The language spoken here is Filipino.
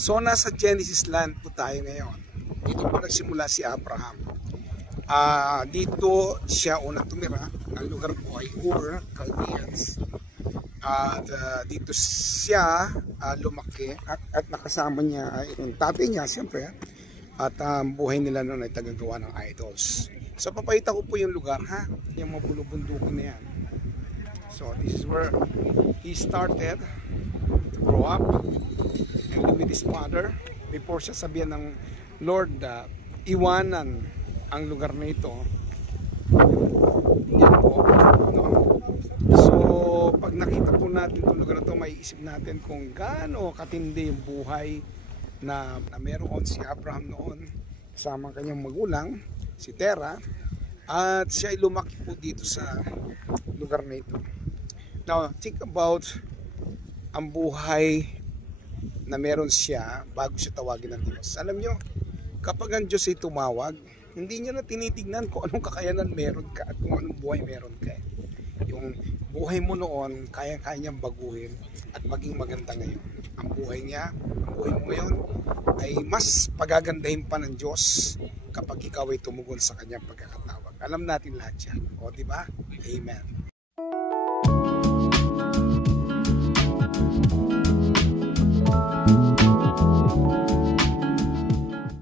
So nasa Genesis land po tayo ngayon. Dito po nagsimula si Abraham. Dito siya unang tumira. Ang lugar po ay Ur, Chaldeans. At dito siya lumaki at nakasama niya yung tatay niya siyempre. At buhay nila noon ay tagagawa ng idols. So papayita ko po yung lugar ha. Yung mga bulubundukin na yan. So this is where he started to grow up and live with his father before siya sabihan ng Lord iwanan ang lugar na ito. Yan po, no? So pag nakita po natin itong lugar na ito, may isip natin kung gaano katindi yung buhay na meron si Abraham noon kasama ang kanyang magulang, si Terah, at siya ay lumaki po dito sa lugar na ito. Now, think about ang buhay na meron siya bago siya tawagin ng Diyos. Alam nyo, kapag ang Diyos ay tumawag, hindi niya na tinitignan kung anong kakayanan meron ka at kung anong buhay meron ka. Yung buhay mo noon, kaya-kaya niyang baguhin at maging maganda ngayon. Ang buhay niya, ang buhay mo ngayon, ay mas pagagandahin pa ng Diyos kapag ikaw ay tumugon sa kanyang pagkakatawag. Alam natin lahat yan. O, diba? Amen.